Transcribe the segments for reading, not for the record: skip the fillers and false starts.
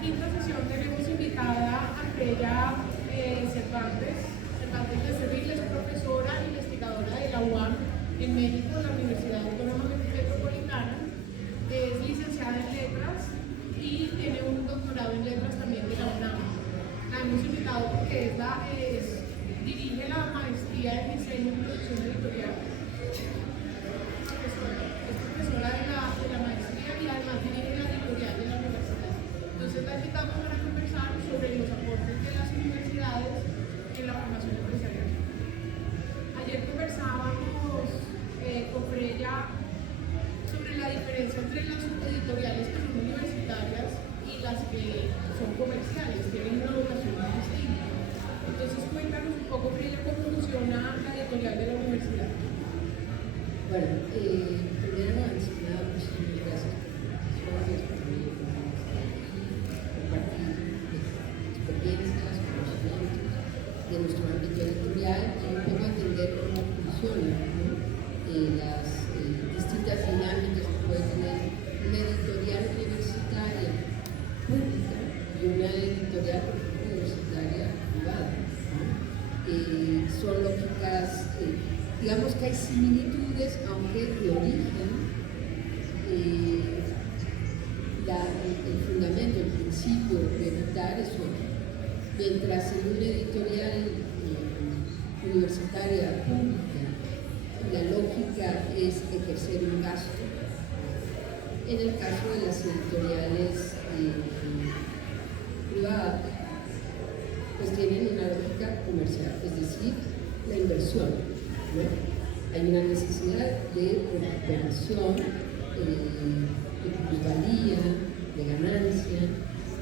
quinta sesión tenemos invitada a Andrea Cervantes. Cervantes Becerril es profesora investigadora de la UAM en México, la Universidad Autónoma Metropolitana. Es licenciada en letras y tiene un doctorado en letras también de la UNAM. La hemos invitado porque dirige la maestría en diseño y producción editorial. Es profesora de la maestría y además dirige la editorial de la universidad. Entonces la invitamos para conversar sobre los aportes de las universidades en la formación empresarial. Ayer conversábamos con Freya sobre la diferencia entre las editoriales que son universitarias y las que son comerciales, tienen una vocación muy distinta. Entonces cuéntanos un poco, Freya, cómo funciona la editorial de la universidad. Bueno, primero, antes que nada, muchísimas gracias por compartir experiencias, conocimientos de nuestro ámbito editorial y un poco entender cómo funcionan, ¿no? Las distintas dinámicas que puede tener una editorial universitaria pública y una editorial universitaria privada, ¿no? Son lógicas, digamos que hay similitudes, aunque de origen el fundamento, el principio prioritario es otro. Mientras en una editorial universitaria pública la lógica es ejercer un gasto, en el caso de las editoriales privadas, pues tienen una lógica comercial, es decir, la inversión, ¿no? Hay una necesidad de recuperación, de plusvalía, de ganancia,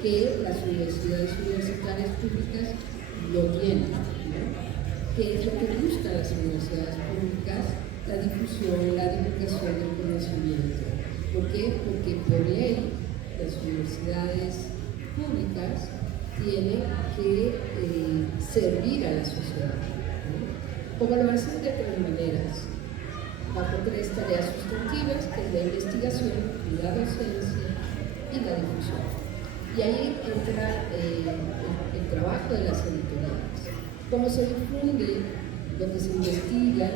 que las universidades universitarias públicas no tienen, ¿no? ¿Qué es lo que buscan las universidades públicas? La difusión, la divulgación del conocimiento. ¿Por qué? Porque por ley las universidades públicas tienen que servir a la sociedad, ¿no? ¿Cómo lo hacen? De tres maneras, bajo tres tareas sustantivas, que es la investigación, la docencia y la difusión. Y ahí entra el trabajo de las editoriales. Cómo se difunde lo que se investiga,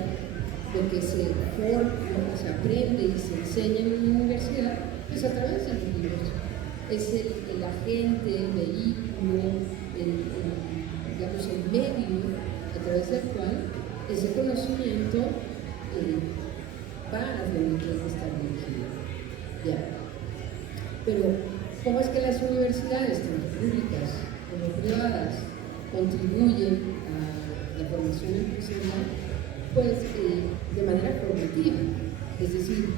lo que se forma, lo que se aprende y se enseña en una universidad, pues a través de los libros. Es el agente, el vehículo, digamos, el medio a través del cual ese conocimiento va a donde tiene que estar dirigido. Ya. Pero, ¿cómo es que las universidades, tanto públicas como privadas, contribuyen a la formación empresarial? Pues de manera formativa. Es decir,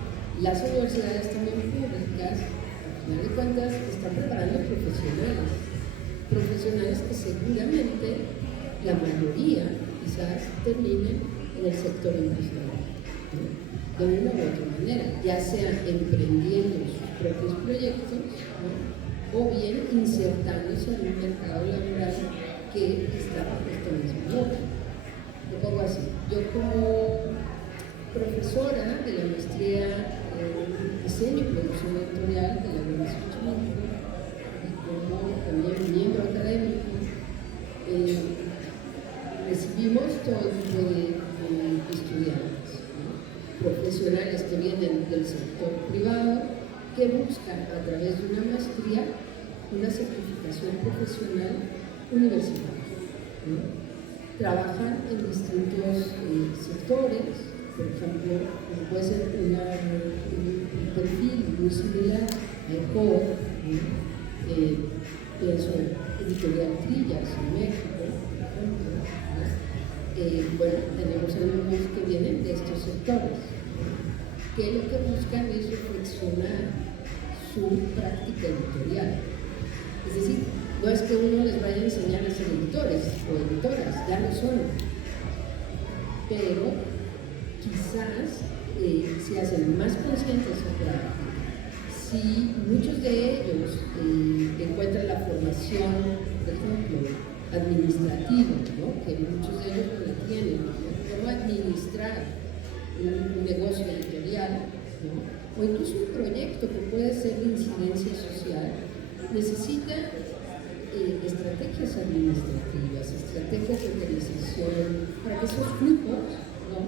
las universidades también públicas, al final de cuentas, están preparando profesionales que seguramente la mayoría quizás terminen en el sector empresarial, ¿no? De una u otra manera, ya sea emprendiendo sus propios proyectos, ¿no? O bien insertándose en un mercado laboral que está bajo esta misma norma. Lo pongo así: yo como profesora de la maestría en diseño y producción editorial de la Universidad de México y como también miembro académico, recibimos todo tipo de estudiantes, ¿no? Profesionales que vienen del sector privado, que buscan a través de una maestría una certificación profesional universitaria, ¿no? Trabajan en distintos sectores, por ejemplo, puede ser un perfil muy similar a ECO, ¿no? Pienso en Editorial Trillas en México, por ejemplo, ¿no? Bueno, tenemos alumnos que vienen de estos sectores, ¿no? Que lo que buscan es reflexionar su práctica editorial. Es decir, no es que uno les vaya a enseñar a ser editores o editoras, ya no son, pero quizás se hacen más conscientes de la práctica. Si muchos de ellos encuentran la formación, por ejemplo, administrativa, ¿no? Que muchos de ellos no la tienen, ¿no? Cómo administrar un negocio editorial, ¿no? O incluso un proyecto que puede ser de incidencia social, necesita estrategias administrativas, estrategias de organización, para que esos flujos, ¿no?,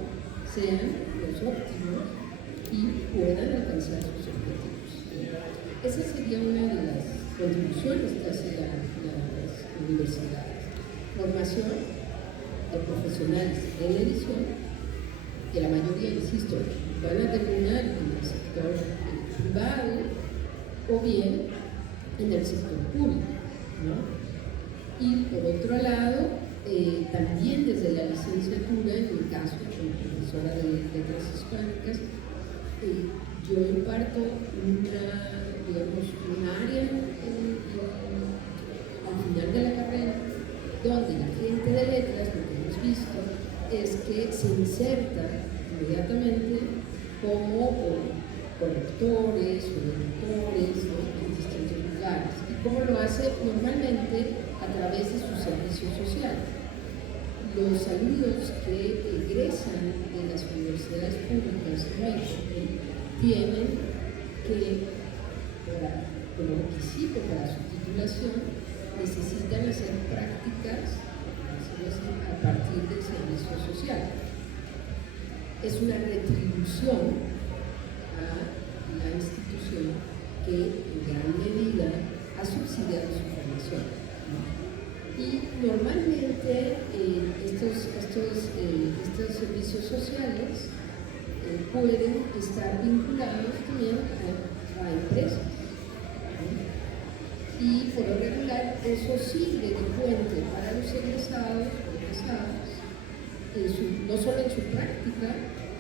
sean los óptimos y puedan alcanzar sus objetivos. Esa sería una de las contribuciones que hacen las universidades. Formación de profesionales en la edición, que la mayoría, insisto, van a terminar en el sector privado o bien en el sector público, ¿no? Y por otro lado, también desde la licenciatura, en mi caso, como profesora de letras hispánicas, yo imparto un área al final de la carrera, donde la gente de letras, lo que hemos visto, es que se inserta inmediatamente como correctores o editores, ¿no?, en distintos lugares. ¿Y cómo lo hace? Normalmente a través de su servicio social. Los alumnos que egresan de las universidades públicas en México tienen que, como requisito para su titulación, necesitan hacer prácticas a partir del servicio social. Es una retribución a la institución que en gran medida ha subsidiado su formación, ¿no? Y normalmente estos servicios sociales pueden estar vinculados también a empresas, ¿no? Y por lo regular eso sirve de puente para los egresados o egresadas, no solo en su práctica,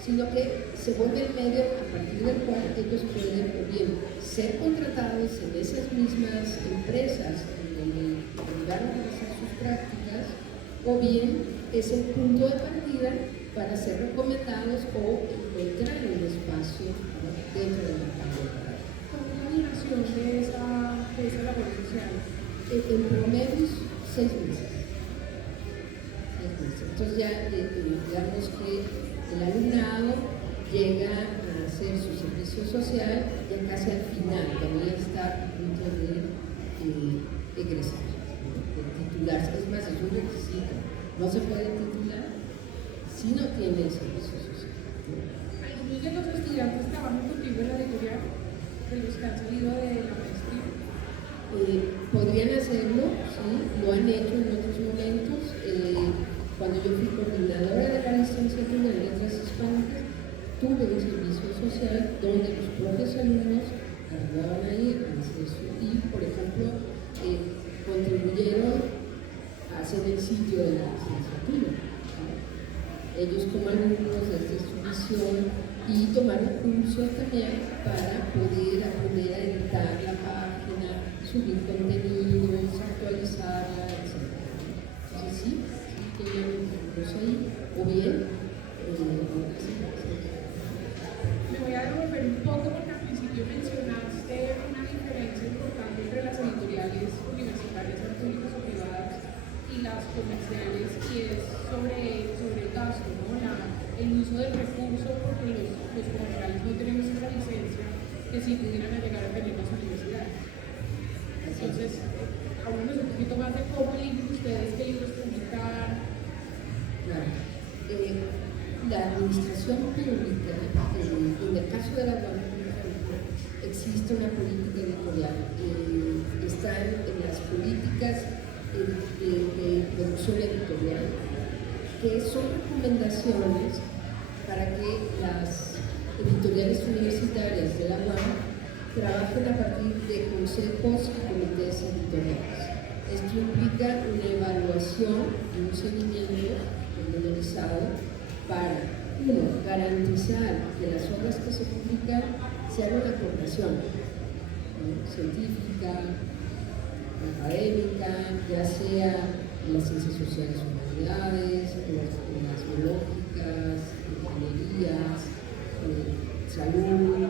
sino que se vuelve el medio a partir del cual ellos pueden o bien ser contratados en esas mismas empresas en donde llegaron a hacer sus prácticas, o bien es el punto de partida para ser recomendados o encontrar un espacio, ¿no?, dentro del mercado de trabajo. ¿Cuál es la duración de esa labor social? En promedio 6 meses. Entonces ya digamos que el alumnado llega a hacer su servicio social ya casi al final, cuando ya está a punto de egresar, de titularse. Es más, es un requisito. No se puede titular si no tiene el servicio social. ¿Algunos de los estudiantes trabajan contigo en la editorial? ¿De los que han salido de la maestría? Podrían hacerlo, sí, lo han hecho en otros momentos. Cuando yo fui coordinadora de la licenciatura en letras hispánicas, tuve un servicio social donde los propios alumnos ayudaban a ir a hacer eso y, por ejemplo, contribuyeron a hacer el sitio de la licenciatura, ¿no? Ellos como alumnos desde su visión y tomaron curso también para poder aprender a editar la página, subir contenidos, actualizarla, etc. Entonces sí, tienen un curso ahí, o bien Me voy a devolver un poco porque al principio mencionaste una diferencia importante entre las editoriales universitarias, las públicas o privadas, y las comerciales, y es sobre el gasto, ¿no? El uso del recurso, porque los comerciales no tenemos esa licencia que sí pudieran llegar a tener las universidades. Entonces, háblanos un poquito más de cómo eligen ustedes qué libros publicar. Claro. La administración pública, en el caso de la UAM, por ejemplo, existe una política editorial. Están en las políticas de producción editorial, que son recomendaciones para que las editoriales universitarias de la UAM trabajen a partir de consejos y comités editoriales. Esto implica una evaluación y un seguimiento organizado para, uno, garantizar que las obras que se publican sean una aportación, ¿no?, científica, académica, ya sea en las ciencias sociales o humanidades, en las biológicas, ingenierías, salud,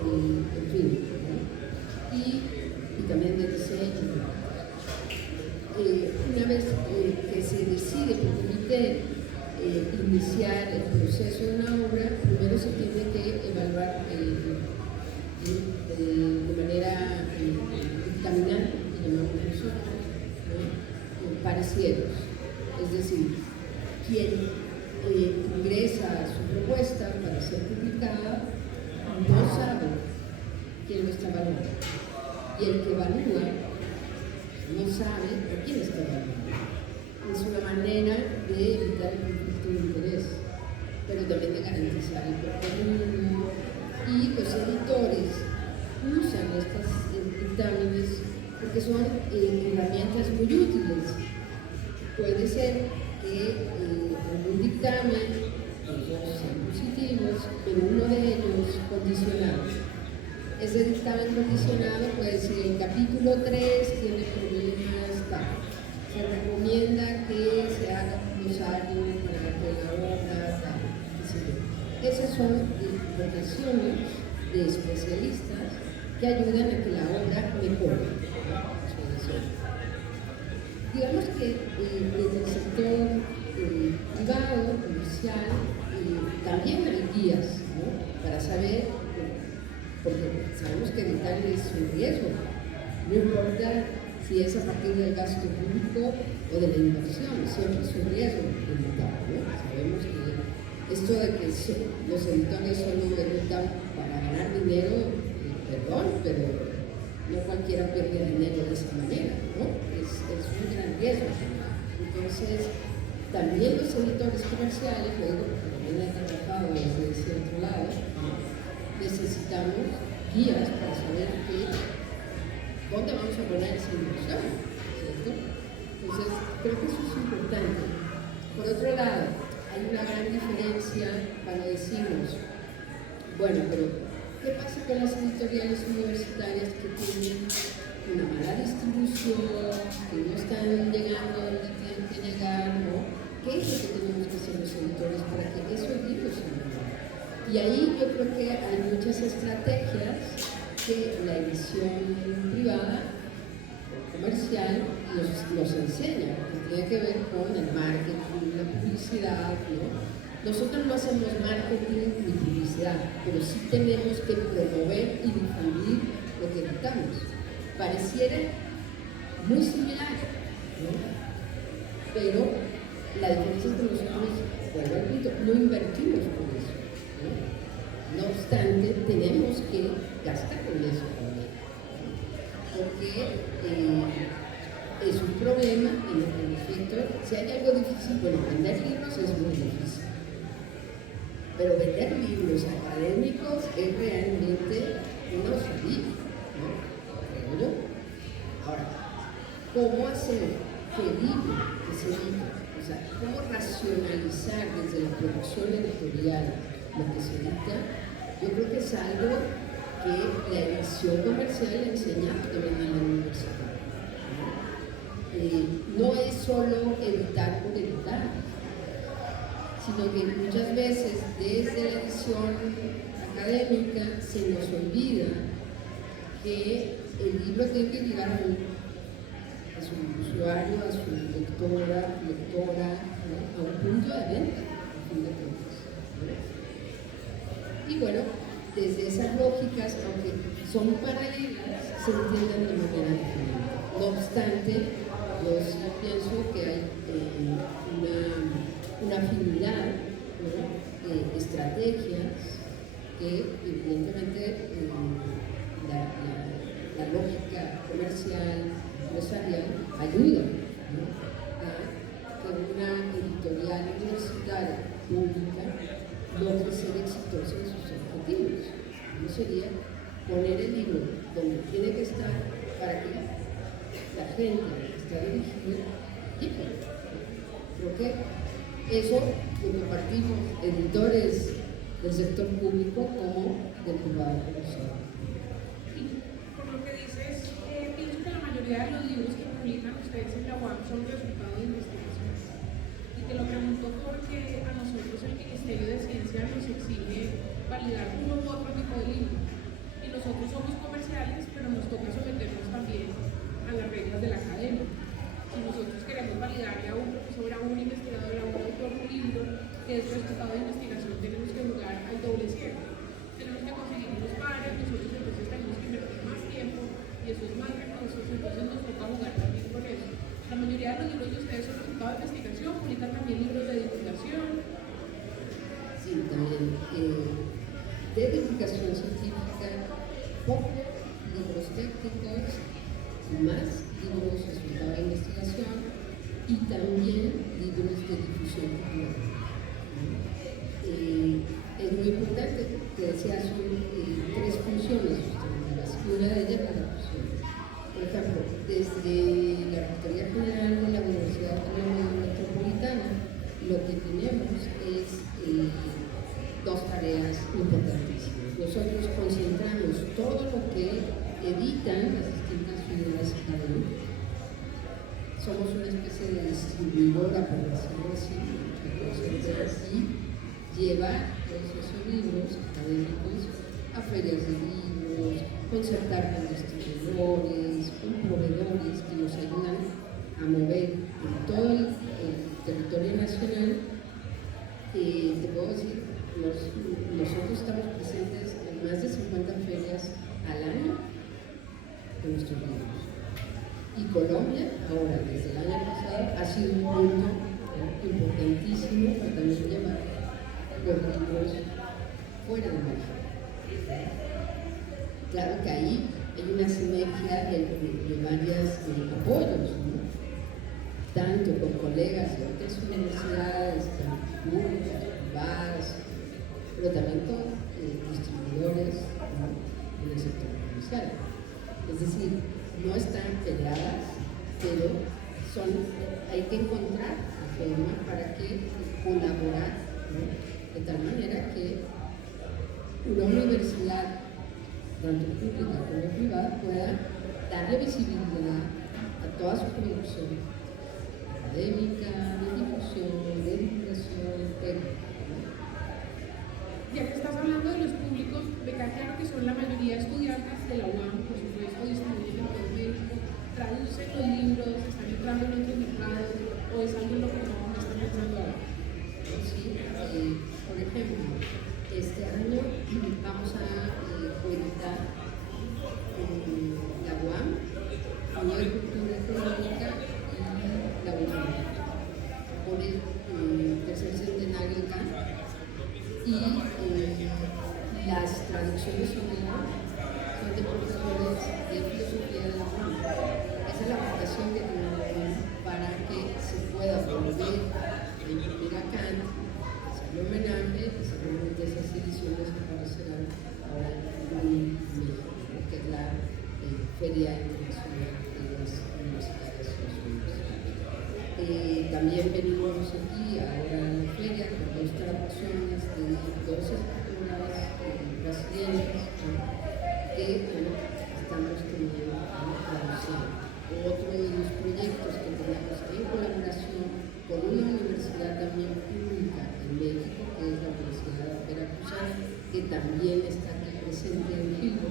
en fin, ¿no?, y también de diseño. Una vez que se decide por comité iniciar el proceso de una obra, primero se tiene que evaluar de manera dictaminantes, que llamamos nosotros, ¿no? Pareceros. Es decir, quien ingresa su propuesta para ser publicada no sabe quién lo está evaluando. Y el que evalúa no sabe a quién está evaluando. Es una manera de evitar el conflicto de interés, pero también de garantizar el contenido. Y los editores usan estos dictámenes porque son herramientas muy útiles. Puede ser que algún dictamen, los dos sean positivos, pero uno de ellos condicionado. Ese dictamen condicionado puede decir: el capítulo 3 tiene problemas tal. Se recomienda que se haga un glosario para que la obra tal. Esas son recomendaciones de especialistas que ayudan a que la obra mejore. Digamos que desde el sector privado, comercial, también hay guías, ¿no? Para saber, porque sabemos que editar es un riesgo, no importa si es a partir del gasto público o de la inversión, siempre es un riesgo editar, ¿no? Sabemos que esto de que los editores solo editan para ganar dinero, perdón, pero no cualquiera pierde dinero de esa manera, ¿no? Es un gran riesgo. Entonces, también los editores comerciales, luego, porque también he trabajado desde ese otro lado, necesitamos guías para saber dónde vamos a poner esa inversión, ¿cierto? Entonces, creo que eso es importante. Por otro lado, hay una gran diferencia cuando decimos, bueno, pero ¿qué pasa con las editoriales universitarias que tienen una mala distribución, que no están llegando donde tienen que llegar, ¿no? ¿Qué es lo que tenemos que hacer los editores para que esos libros se vendan? Y ahí yo creo que hay muchas estrategias que la edición privada o comercial nos enseña, que tiene que ver con el marketing, la publicidad, ¿no? Nosotros no hacemos marketing ni publicidad, pero sí tenemos que promover y difundir lo que editamos. Pareciera muy similar, ¿no? Pero la diferencia es que nosotros, vuelvo al punto, no invertimos por eso, ¿no? No obstante, tenemos que gastar en eso también, ¿no? Porque es un problema en efecto. Si hay algo difícil, bueno, vender libros es muy difícil. Pero vender libros académicos es realmente una osadía, ¿no? Creo yo. Ahora, ¿cómo hacer que el libro que se edita, o sea, cómo racionalizar desde la producción editorial lo que se edita? Yo creo que es algo que la edición comercial enseña también en la universidad, ¿no? No es solo editar por editar, sino que muchas veces desde la edición académica se nos olvida que el libro tiene que llegar a su usuario, a su lectora, ¿no? A un punto de venta, a fin de cuentas, ¿no? Y bueno, desde esas lógicas, aunque son paralelas, se entienden de manera diferente. No obstante, yo sí pienso que hay una afinidad, ¿no? Estrategias que evidentemente la lógica comercial, empresarial ayuda, ¿no? A que una editorial universitaria pública logre ser exitosa en sus objetivos. ¿No sería poner el libro donde tiene que estar para que la gente que está dirigida llegue? Creo que eso lo compartimos editores del sector público como del privado comercial. Y por lo que dices, pienso que la mayoría de los libros que publican ustedes en la UAM son resultado de investigación. Y te lo pregunto porque a nosotros el Ministerio de Ciencia nos exige validar uno u otro tipo de libro. Y nosotros somos comerciales, pero nos toca someternos también a las reglas de la academia. Si nosotros queremos validarle a un profesor, a un investigador, a un autor un libro que es resultado de investigación, tenemos que jugar al doble ciego. Tenemos que conseguir unos pares, nosotros entonces tenemos que invertir más tiempo y eso es más recursos mayoría de los libros de ustedes son resultado de investigación, publican también libros de divulgación. Sí, también. De divulgación científica, pocos libros técnicos, más libros resultado de investigación y también libros de difusión cultural. Es muy importante, te decía, son tres funciones sustantivas y una de ellas la difusión. Por ejemplo, desde la Rectoría General de la Universidad Autónoma Metropolitana, lo que tenemos es dos tareas importantísimas. Nosotros concentramos todo lo que editan las distintas unidades académicas. Somos una especie de distribuidora, por decirlo así, y llevar todos esos libros académicos a ferias de libros, concertar con distribuidores, con proveedores que nos ayudan a mover en todo el territorio nacional. Te puedo decir, nosotros estamos presentes en más de 50 ferias al año con nuestros libros. Y Colombia, ahora, desde el año pasado, ha sido un punto importantísimo para también llevar los libros fuera de México. Claro que ahí hay una sinergia de varios apoyos, ¿no? Tanto con colegas de otras universidades, tanto públicas, privadas, pero también con distribuidores, ¿no?, en el sector comercial. Es decir, no están peleadas, pero hay que encontrar la forma para que colaborar, ¿no?, de tal manera que una universidad, tanto pública como privada, pueda darle visibilidad a toda su producción académica, de difusión, de divulgación, Ya que estás hablando de los públicos, me queda claro que son la mayoría de estudiantes de la UAM, por supuesto, distribuyen en todo México, traducen los libros, están entrando en otros mercados, o es algo en lo que no están pensando ahora. Sí, por ejemplo, este año vamos a publicar la UAM, Unión de Cultura Económica y la UAM, por el tercer centenario de Kant, y las traducciones son de profesores de filosofía de la UAM. Esa es la aportación que tenemos para que se pueda volver a imprimir a Kant, hacerle homenaje, y seguramente esas ediciones aparecerán ahora en México, que es la Feria Internacional de las Universidades Nacionales. También venimos aquí ahora a la feria con dos traducciones de 12 escrituras brasileñas que estamos teniendo traducción. Otro de los proyectos que tenemos en colaboración con una universidad también pública en México, que es la Universidad Veracruzana, que también está aquí presente en Gilbo.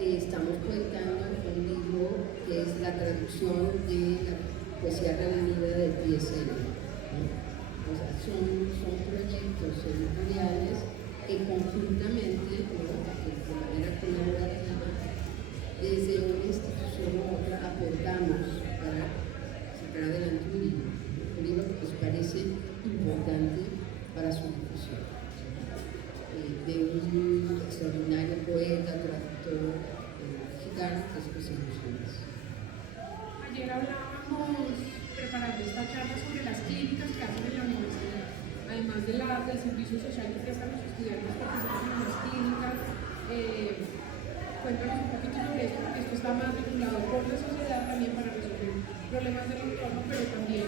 Estamos proyectando un libro que es la traducción de la poesía reunida de T.S. Eliot, ¿no? O sea, son proyectos editoriales que conjuntamente, ¿no?, de manera colaborativa, desde una institución u otra aportamos para sacar adelante un libro que nos parece importante para su difusión. De un extraordinario poeta, traductor mexicano, que es José Luis Gómez. Ayer hablábamos, preparando esta charla, sobre las clínicas que hacen en la universidad, además del servicio social que prestan los estudiantes participan en las clínicas. Cuéntanos un poquito sobre esto, porque esto está más vinculado por la sociedad también para resolver problemas del entorno, pero también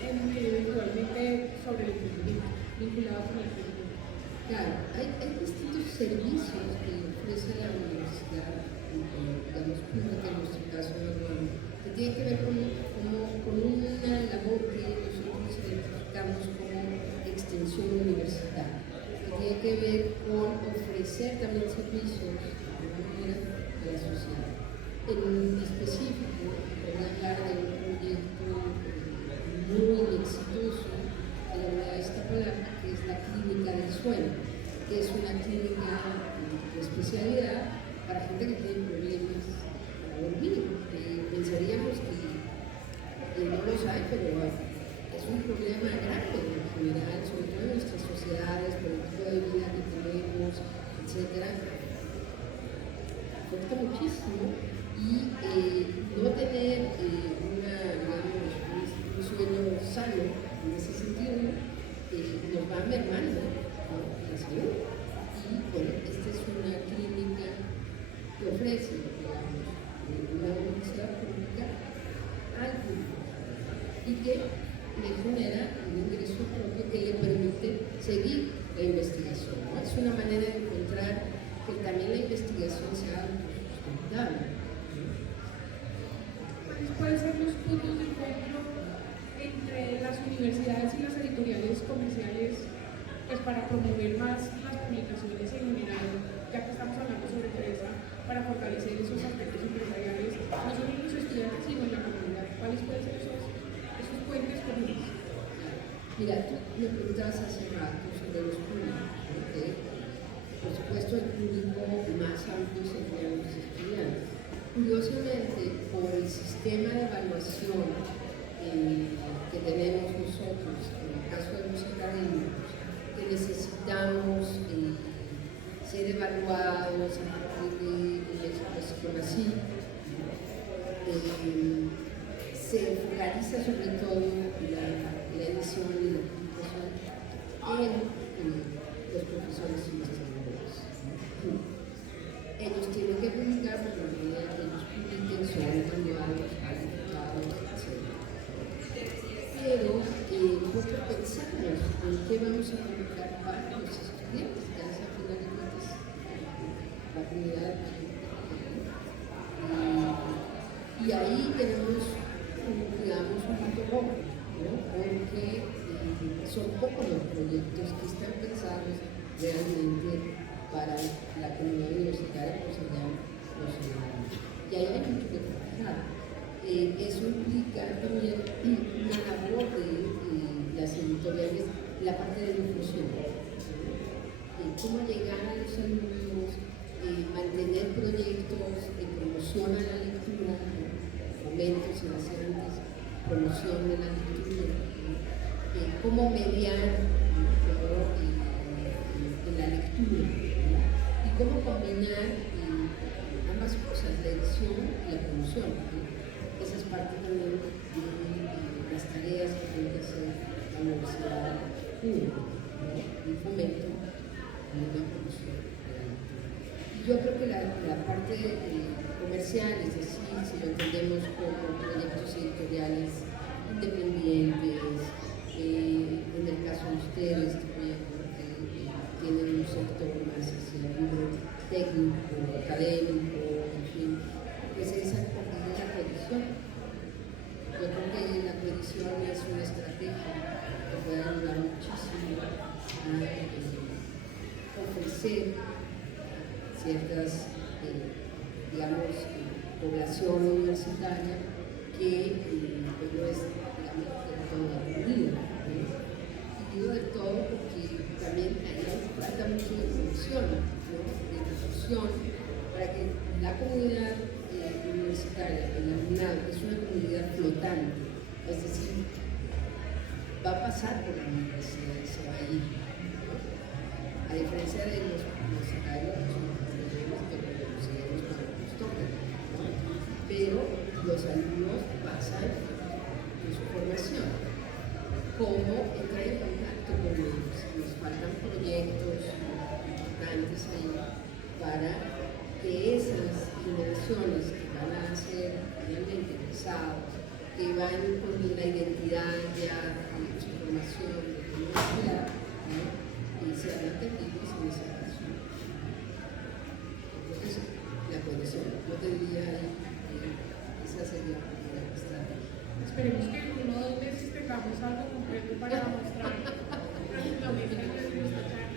eventualmente sobre el emprendimiento, vinculado con el emprendimiento. Claro, hay distintos servicios que ofrece la universidad, digamos, pública, en nuestro caso, que tiene que ver con una labor que nosotros identificamos como extensión universitaria, que tiene que ver con ofrecer también servicios de alguna manera a la sociedad. En específico, voy a hablar de un proyecto muy exitoso de la Universidad de Iztapalapa, que es la Clínica del Sueño, que es una clínica de especialidad para gente que tiene problemas para dormir. Pensaríamos que no los hay, pero es un problema grande en general, sobre todo en nuestras sociedades, por el tipo de vida que tenemos, etc. Afecta muchísimo y no tener digamos, un sueño sano en ese sentido nos va mermando, ¿no?, la salud. Y bueno, esta es una clínica que ofrece, digamos, una universidad pública al público y que le genera un ingreso propio que le permite seguir la investigación, ¿no? Es una manera de encontrar que también la investigación sea autosustentable. ¿Cuáles son los puntos de encuentro entre las universidades y las editoriales comerciales, pues, para promover más las publicaciones en general, ya que estamos hablando sobre Teresa, para fortalecer esos aspectos empresariales, no solo en los estudiantes, sino en la comunidad? ¿Cuáles pueden ser esos puentes comunes? Mira, tú me preguntabas hace rato sobre los públicos, porque por supuesto el público más amplio serían los estudiantes. Curiosamente, por el sistema de evaluación que tenemos nosotros, en el caso de los académicos, que necesitamos ser evaluados a partir de la situación así, se focaliza sobre todo la emisión y la publicación en los profesores investigadores. Ellos tienen que publicar, pero en realidad ellos publiquen, son evaluados, calificados, etc. Pero poco pensamos en qué vamos a publicar para los estudiantes, que es al final de cuentas la comunidad. Y ahí tenemos, digamos, un punto rojo, ¿no?, porque son pocos los proyectos que están pensados realmente para la comunidad universitaria, pues allá los ciudadanos. Y ahí hay mucho que trabajar. Eso implica también una labor de las editoriales, la parte de difusión. Cómo llegar a los alumnos, mantener proyectos de promoción a la lectura, momentos en las antes, promoción de la lectura, cómo mediar en la lectura, y cómo combinar ambas cosas, la edición y la promoción. Esa es parte también de las tareas que tiene que hacer la universidad pública, el fomento y la promoción de la lectura. Yo creo que la parte comercial, es decir, si lo entendemos como proyectos editoriales independientes, en el caso de ustedes, que tienen un sector más hacia el libro técnico, académico, en fin, pues esa parte de la coedición. Yo creo que la coedición es una estrategia que puede ayudar muchísimo a ofrecer ciertas, digamos, población universitaria que pues no es, digamos, del todo aburrida, ¿no? Y digo del todo porque también ahí falta mucho de promoción, ¿no?, de difusión, para que la comunidad universitaria, el alumnado, es una comunidad flotante, es decir, va a pasar por la universidad y se va a ir, ¿no? A diferencia de los académicos, pero los alumnos pasan en su formación. ¿Cómo entrar en contacto con ellos? Nos faltan proyectos importantes ahí para que esas generaciones que van a ser realmente egresados, que van con la identidad ya de su formación de la universidad, ¿no?, y sean atendidos en esa ocasión. Entonces, la conexión, yo te diría ahí, esa sería la estrategia. Esperemos que en 1 o 2 meses tengamos algo concreto para mostrar la mesa de nuestra charla.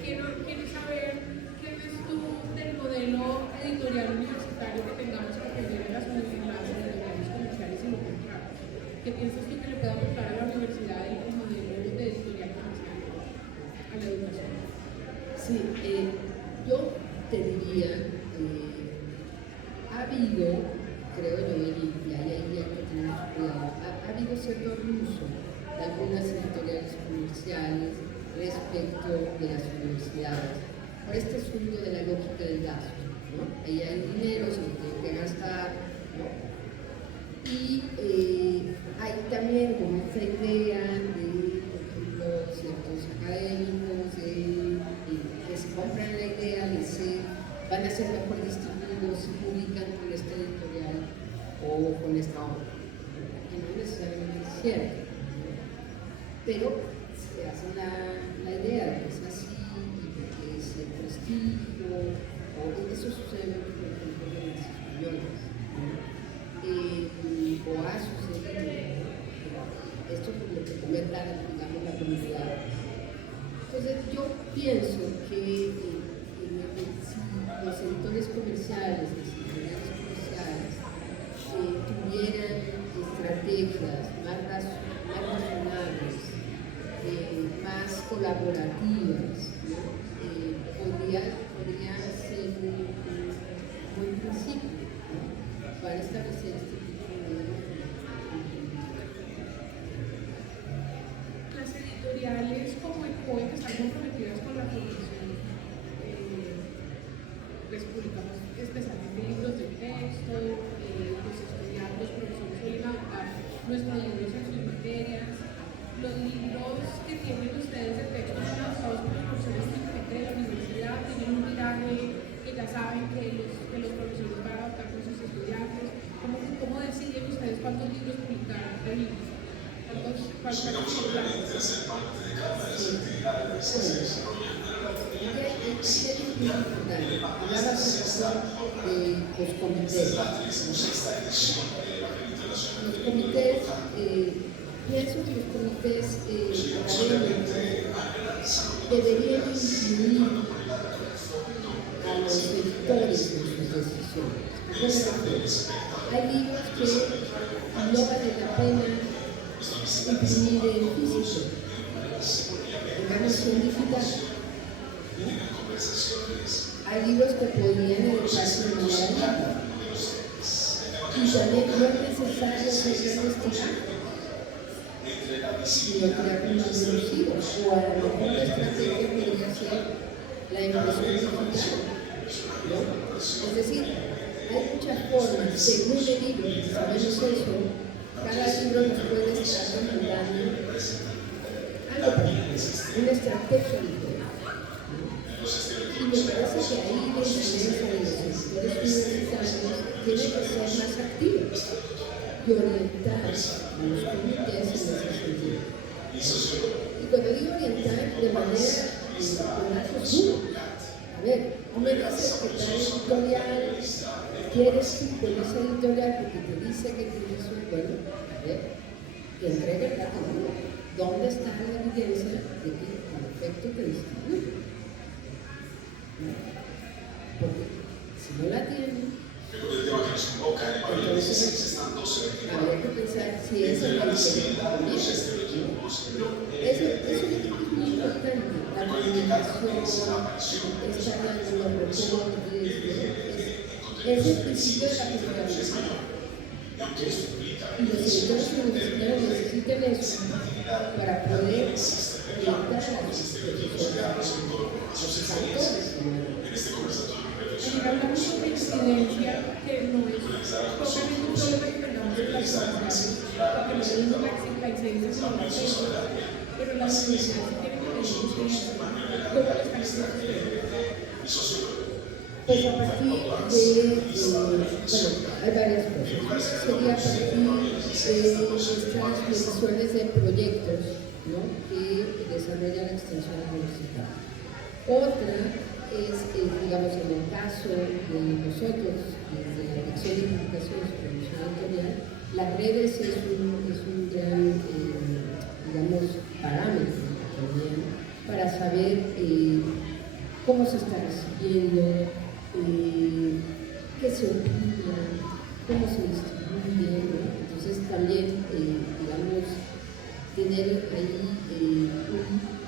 Quiero saber qué ves tú del modelo editorial universitario que tengamos que aprender en las universidades comerciales y lo contrario. ¿Qué piensas tú que le pueda aportar a la universidad el modelo de editorial comercial a la educación? Sí, yo te diría, ha habido, creo yo, y ahí hay que tener cuidado, ha habido respecto de las universidades, por este asunto de la lógica del gasto, ¿no? Ahí hay dinero, se lo tiene que gastar, ¿no? Y hay también como esta idea de, por ejemplo, ciertos académicos que se compran la idea de ser, van a ser mejor distribuidos si publican con esta editorial o con esta obra, que no necesariamente es cierto, ¿no? Pero se hace la idea de que es así y que es el prestigio, o eso sucede mucho, por ejemplo, en las españolas, ¿no? O ha sucedido, esto es lo que comenta, digamos, la comunidad. Entonces yo pienso que si los editores comerciales, las editoriales comerciales tuvieran estrategias más razonables, más colaborativas, ¿no? podría ser un buen principio, ¿no? Para establecer este tipo de... Las editoriales como el COE, que están comprometidas con la formación, pues publicamos especialmente libros de texto, los estudiantes, los profesores suelen adaptar nuestros libros en sus materias. Los libros que tienen ustedes de texto son adaptados por los profesores típicamente de la universidad, tienen un tiraje que ya saben que los profesores van a adaptar con sus estudiantes. ¿Cómo deciden ustedes cuántos libros publicar de libros? ¿Cuántos publicar? Hablabas de los comités. Los comités, pienso que los comités académicos deberían incluir a los editores en sus decisiones. Hay libros que no vale la pena imprimir en físico, en versión digital. Hay libros que podrían educarse de manera libre. Y también no es necesario hacer grandes tirajes, sino crear unos reducidos. O a lo mejor la estrategia podría ser la impresión digital, ¿no? Es decir, hay muchas formas, según el libro, si sabemos eso, cada libro nos puede estar demandando algo, una estrategia diferente. Y me parece que ahí la incidencia de los editores universitarios tiene que ser más activa y orientar a los comités en ese sentido. Y cuando digo orientar, de manera con datos duros. A ver, tú me dices que tal editorial quieres tú con esa editorial porque te dice que tienes un bueno, a ver, que entregue el dato duro. ¿Dónde está la evidencia de que en efecto te distribuye? Porque si no la tienen, entonces habría que pensar si esa es la diferencia también. Eso es muy importante, la comunicación, estar dando los reportes, es el principio de la comunicación. Y los editores universitarios necesitan eso para poder orientar a los autores. Hablamos sobre incidencia, que no es propiamente un problema que tengamos en las universidades, porque no tenemos la incidencia sino la experiencia, pero las universidades tienen que tener incidencia. ¿Cómo lo están haciendo ustedes? Pues a partir de, bueno, hay varias cosas. Sería a partir de estas mediciones de proyectos, ¿no?, que desarrolla la extensión universitaria. Otra es, digamos, en el caso de nosotros, desde la Dirección de Publicaciones y Promoción Editorial, las redes es un gran, digamos, parámetro también para saber cómo se está recibiendo, qué se opina, cómo se distribuye, ¿no? Entonces también, digamos, tener ahí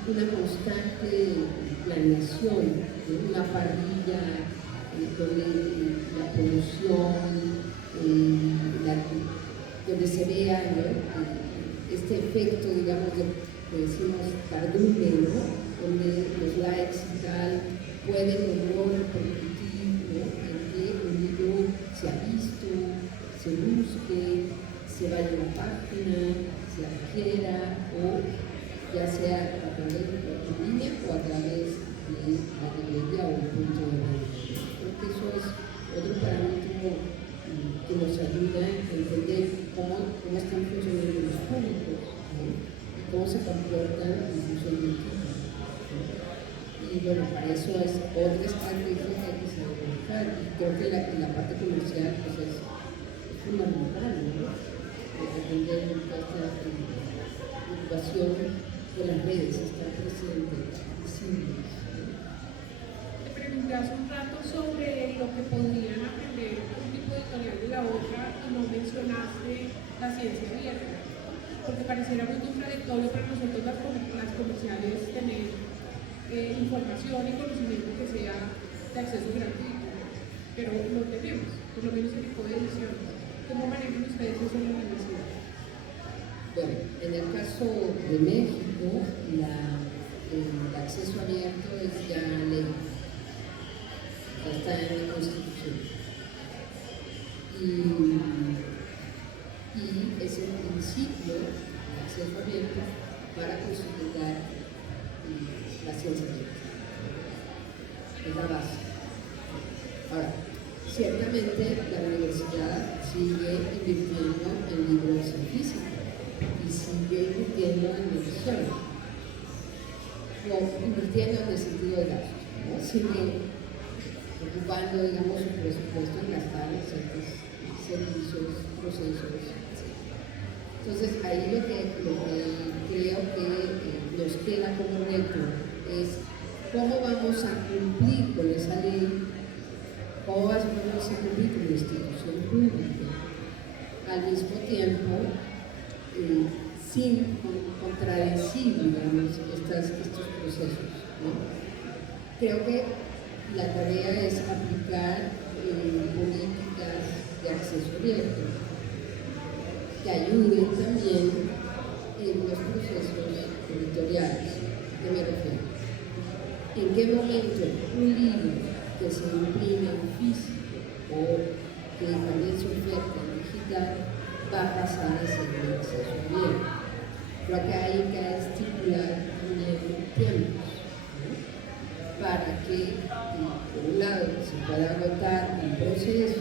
una constante planeación, ¿no?, una parrilla donde la promoción, donde se vea, ¿no?, este efecto, digamos, que decimos perdure, ¿no?, donde los likes y tal pueden o no repercutir, ¿no?, en que un libro se ha visto, se busque, se vaya a la página, se adquiera, o ya sea a través de la línea o a través de la librería o el punto de venta. Creo que eso es otro parámetro que nos ayuda a entender cómo están funcionando los públicos, ¿no?, y cómo se comportan en función del tipo, ¿no? Y bueno, para eso es otra estrategia que hay que saber manejar. Y creo que la parte comercial pues es fundamental, ¿no?, entender toda esta preocupación de las redes, estar presentes, visibles. Te pregunté hace un rato sobre lo que podrían aprender un tipo editorial de la otra y no mencionaste la ciencia abierta, porque pareciera muy contradictorio para nosotros las comerciales tener información y conocimiento que sea de acceso gratuito, pero lo tenemos, por lo menos en tipo de edición. ¿Cómo manejan ustedes eso en la universidad? Bueno, en el caso de México, el acceso abierto es ya ley, ya está en la Constitución. Y es el principio de acceso abierto para consolidar la ciencia abierta. Es la base. Ahora, ciertamente la universidad sigue invirtiendo en libros en físico y sigue invirtiendo en edición, no invirtiendo en el sentido de gasto, ¿no? Sigue ocupando, digamos, su presupuesto en gastar en ciertos servicios, procesos, etc. Entonces, ahí lo que creo que nos queda como reto es cómo vamos a cumplir con esa ley, cómo vamos a cumplir con la institución pública, al mismo tiempo sin contradecir, digamos, estos procesos, ¿no? Creo que la tarea es aplicar políticas de acceso abierto que ayuden también en los procesos editoriales. ¿Qué me refiero? ¿En qué momento un libro que se imprime en físico o que también se oferta en digital va a pasar a ser de acceso abierto? Creo que hay que estipular también tiempos, ¿no?, para que, por un lado, se pueda agotar un proceso,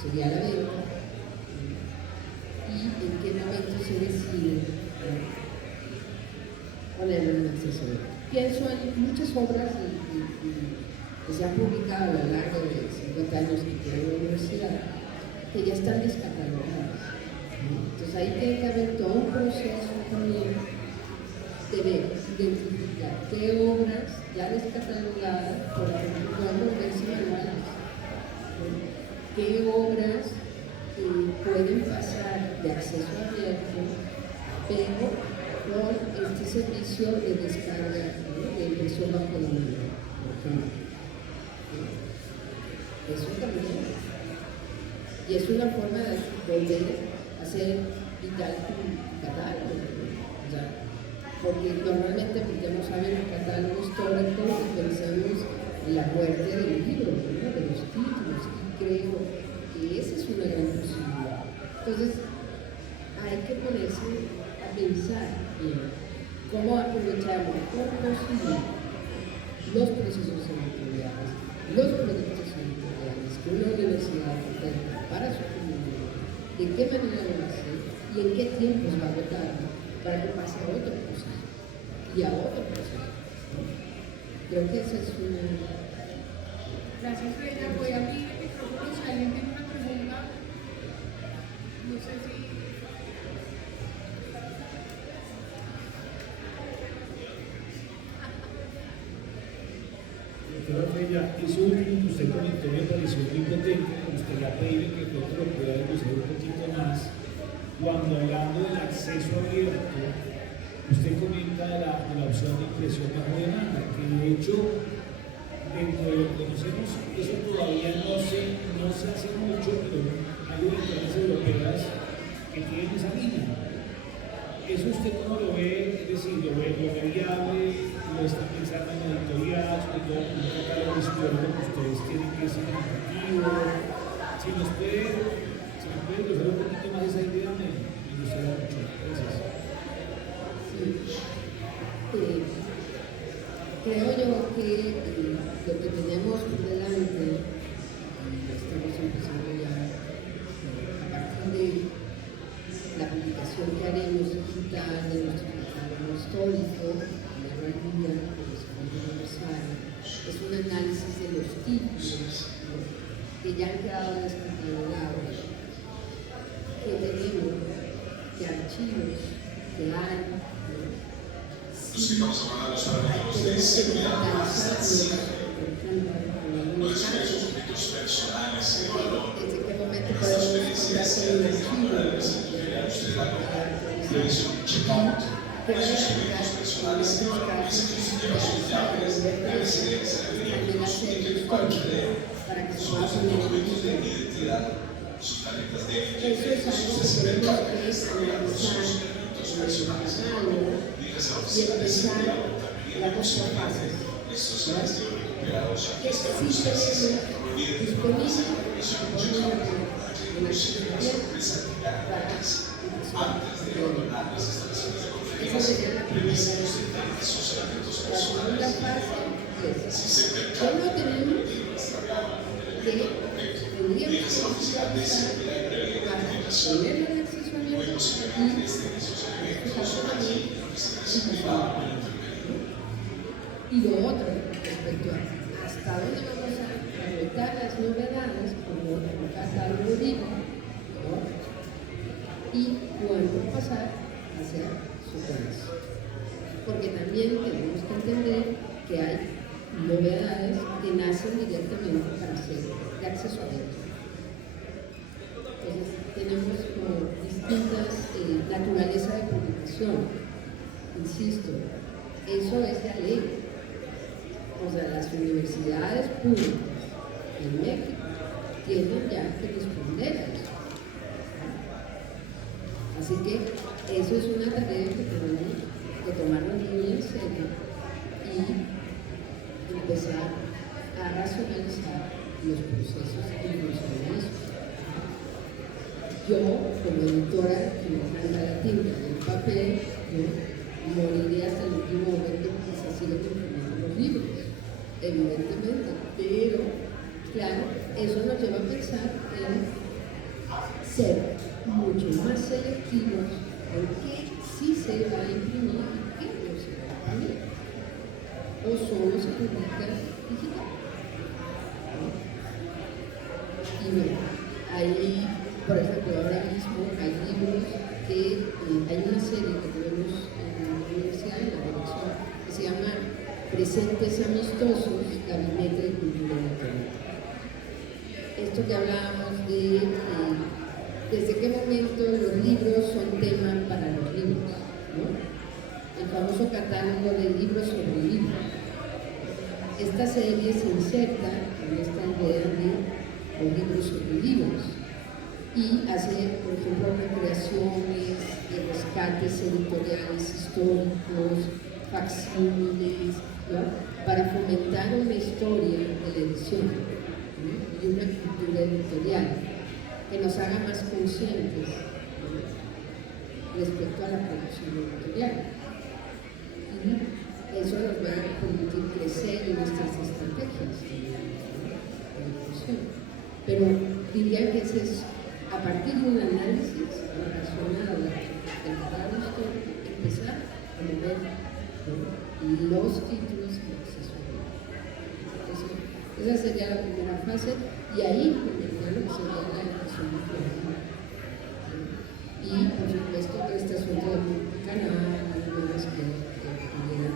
sería la venta, y en qué momento se decide ponerlo en acceso abierto. Pienso en muchas obras que se han publicado a lo largo de 50 años que tiene la universidad, que ya están descatalogadas, ¿no? Entonces ahí tiene que haber todo un proceso también de ver, identificar qué obras ya descatalogadas, por ejemplo, pueden volverse manuales, ¿no?, qué obras pueden pasar de acceso abierto, pero con este servicio de descarga, ¿no?, de impresión bajo demanda, por ejemplo. Eso también. Y es una forma de volver a hacer vital un catálogo, ¿no? O sea, porque normalmente volvemos a ver el catálogo histórico y pensamos en la muerte del libro, ¿no?, de los títulos, y creo que esa es una gran posibilidad. Entonces, hay que ponerse a pensar bien cómo aprovechar lo mejor posible los procesos editoriales, los productos editoriales que una universidad oferta para su comunidad, de qué manera lo hace y en qué tiempos va a agotar, para que pase a otro proceso y a otro proceso, ¿no? Creo que esa es una... Gracias, Reina. Voy a abrir el micrófono si alguien tiene una pregunta. No sé si... Doctora Freya, eso último que usted comentó me pareció muy potente. Me gustaría pedirle que pronto lo pueda desglosar un poquito más. Cuando hablando del acceso abierto, usted comenta de la opción de impresión bajo demanda, que de hecho, dentro de lo que conocemos, eso todavía no se hace mucho, pero hay editoriales europeas que tienen esa línea. ¿Eso usted cómo lo ve? Es decir, ¿lo ve viable? ¿Lo está pensando en editorial? ¿Sobre todo con un catálogo histórico que ustedes tienen que es significativo? Si nos puede cruzar un poquito más esa idea, me gustaría mucho. Gracias. Sí. Creo yo que lo que tenemos por delante, estamos empezando ya a partir de la publicación que haremos digital de nuestro catálogo histórico, de la Guía, de los Universal, es un análisis de los títulos, ¿no?, que ya han quedado descatalogados, que tenemos, que archivos, que hay, ¿no? Sí, estamos hablando de los parámetros de seguridad más sensibles, no describir objetos personales y de valor, estas experiencias personales revisión checkout de sus objetos personales y de valor que se considera asociables a residencia de vehículos y que cualquier son los documentos de identidad, sus tarjetas de identidad, sus documentos de seguridad, sus elementos personales y de valor. y empezar la nuestra fase. Estos han sido recuperados Que sí tenemos disponible una actividad para antes de abandonar las instalaciones de esa sería la primera. La segunda personales. fase Si se es percata cómo tenemos que que tendríamos que utilizar para tener el acceso abierto muy posiblemente este inicio se debe y lo otro respecto a hasta dónde vamos a anotar las novedades como el catálogo vivo, ¿no?, y cuándo pasar hacia su avance. Porque también tenemos que entender que hay novedades que nacen directamente para ser de acceso abierto. Entonces tenemos como distintas naturalezas de publicación. Insisto, eso es la ley. O sea, las universidades públicas en México tienen ya que responder a eso. Así que eso es una tarea que tenemos que tomarnos muy en serio y empezar a racionalizar los procesos en función de eso. Yo, como editora que me encanta la tinta y el papel, ¿no?, moriré hasta el último momento que se sigan imprimiendo los libros, evidentemente, pero claro, eso nos lleva a pensar en ser mucho más selectivos en qué sí se va a imprimir y qué no se va a imprimir, o solo se publica digital, ¿no? Y bueno, ahí, por ejemplo, ahora mismo hay libros que hay una serie que tenemos en la universidad, en la dirección, que se llama Presentes Amistosos, Gabinete de Cultura Electrónica. Esto que hablábamos de desde qué momento los libros son tema para los libros, ¿no? El famoso catálogo de libros sobre libros. Esta serie se inserta en esta idea de los libros sobre libros y hace, por ejemplo, recreaciones, rescates editoriales históricos, facsímiles, ¿no?, para fomentar una historia de la edición, ¿no?, y una cultura editorial que nos haga más conscientes, ¿no?, respecto a la producción editorial. Y eso nos va a permitir crecer en nuestras estrategias, ¿no?, de difusión. Pero diría que ese es, a partir de un análisis relacionado del catálogo histórico, empezar a mover, ¿no?, los títulos y el acceso abierto. Esa sería la primera fase, y ahí vendría lo que sería la educación literaria. Y por supuesto todo este asunto del canal, algunas que pudieran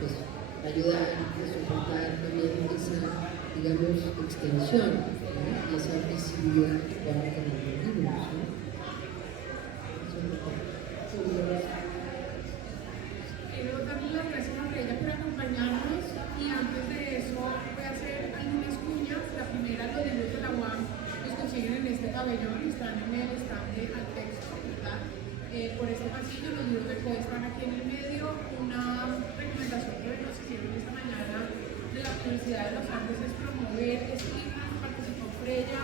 pues, ayudar a soportar también esa, digamos, extensión, ¿no?, y esa visibilidad que puedan tener los libros, ¿no? Quiero darle las gracias a ella por acompañarnos, y antes de eso voy a hacer algunas cuñas. La primera, los libros de la UAM los consiguen en este pabellón, están en el stand de Altexto, ¿verdad? por este pasillo, los libros de COE están aquí en el medio. Una recomendación que nos hicieron esta mañana de la Universidad de los Andes es promover este libro, participó Freya,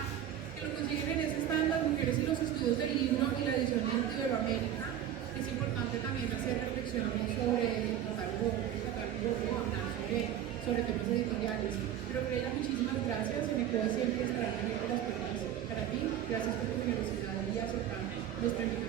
que lo consiguen en ese stand Las Mujeres y los Estudios del Libro y la edición en Iberoamérica. Es importante también hacer reflexiones sobre el catálogo, hablar sobre temas editoriales. Pero Freya, muchísimas gracias. En el COE siempre estará abierto las puertas para ti. Gracias por tu generosidad y aceptar nuestra invitación.